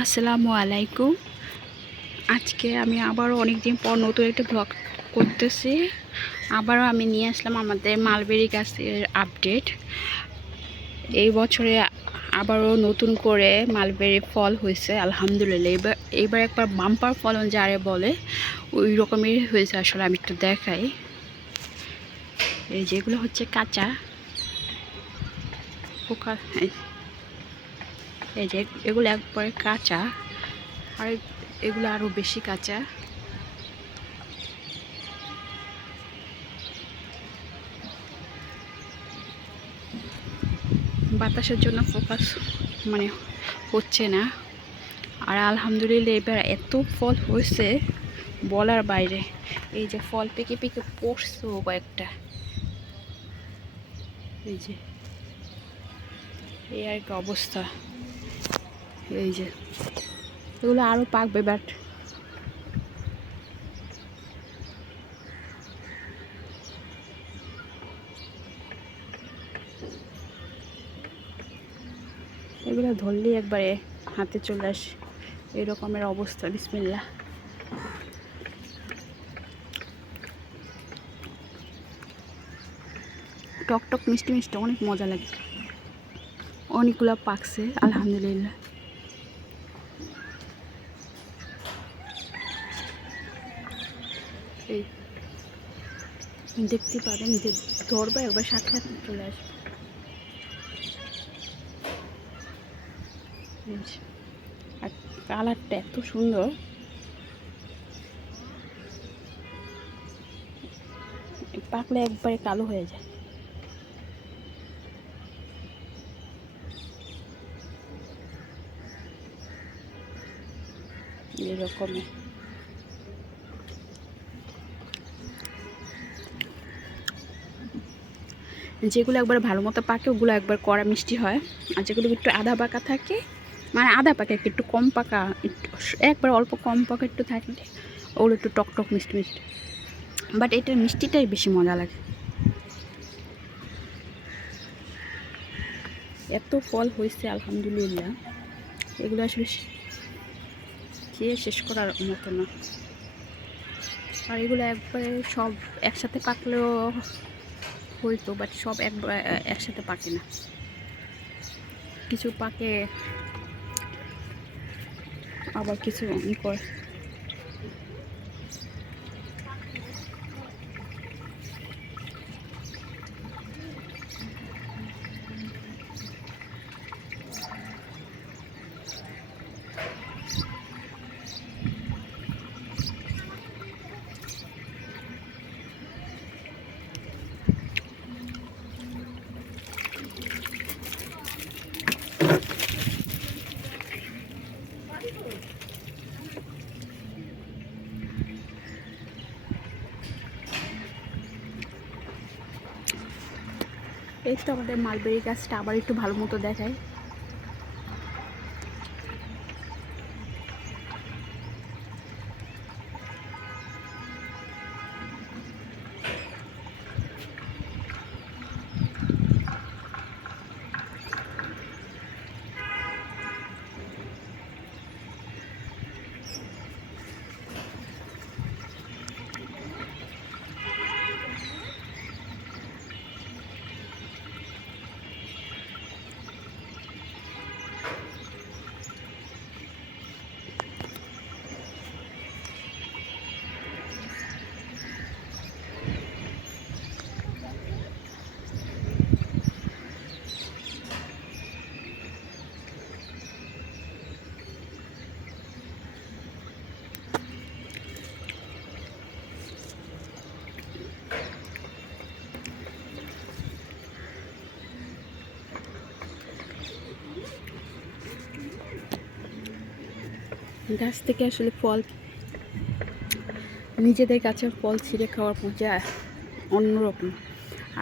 আসসালামু আলাইকুম। আজকে আমি আবারও অনেক দিন পর নতুন একটা ব্লগ করতেছি। আবারও আমি নিয়ে আসলাম আমাদের মালবেরি গাছের আপডেট এই বছরে আবারও নতুন করে মালবেরি ফল হয়েছে, আলহামদুলিল্লাহ। এবার এবার একবার বাম্পার ফলন যারে বলে, ওই রকমই হয়েছে আসলে আমি একটু দেখাই। এই যেগুলো হচ্ছে কাঁচা পোকা এই- যে এগুলো একবারে কাঁচা, আর এগুলো আরও বেশি কাঁচা। বাতাসের জন্য ফোকাস মানে হচ্ছে না। আর আলহামদুলিল্লাহ এবার এত ফল হয়েছে বলার বাইরে। এই যে ফল পেকে পেকে পড়ছেও কয়েকটা। এই যে, এই আর অবস্থা। এই যে, এগুলো আরও পাকবে বাট এগুলো ধরলেই একবারে হাতে চলে আসে। এরকমের অবস্থা বিসমিল্লা টক টক মিষ্টি মিষ্টি, অনেক মজা লাগে। অনেকগুলো পাকছে, আলহামদুলিল্লাহ। এই দেখতে পাবেন যে ধরবে একবার সাথে সাথে চলে আসবে। আর কালারটা এত সুন্দর। পাকলে একবারে কালো হয়ে যায়। এরকমই। যেগুলো একবার ভালো মতো পাকে, ওগুলো একবার কড়া মিষ্টি হয়। আর যেগুলো একটু আধা পাকা থাকে মানে আধা পাকা একটু কম পাকা, একটু একবার অল্প কম পাকা একটু থাকলে ওগুলো একটু টক টক মিষ্টি মিষ্টি। বাট এটার মিষ্টিটাই বেশি মজা লাগে। এত ফল হয়েছে, আলহামদুলিল্লাহ। এগুলো আসলে খেয়ে শেষ করার মতো না। আর এগুলো একবারে সব একসাথে পাকলেও হইতো বাট সব এক একসাথে পাকে না। কিছু পাকে আবার কিছু ই করে। এই তো আমাদের মালবেরি গাছটা আবার একটু ভালো মতো দেখায়। গাছ থেকে আসলে ফল, নিজেদের গাছের ফল ছিঁড়ে খাওয়ার মজা অন্যরকম।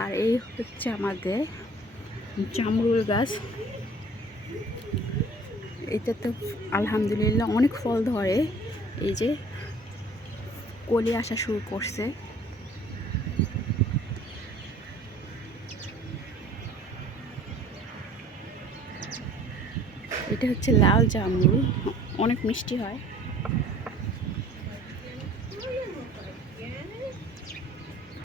আর এই হচ্ছে আমাদের জামরুল গাছ। এটাতে আলহামদুলিল্লাহ অনেক ফল ধরে। এই যে কলি আসা শুরু করছে। এটা হচ্ছে লাল জামরুল। অনেক মিষ্টি হয়।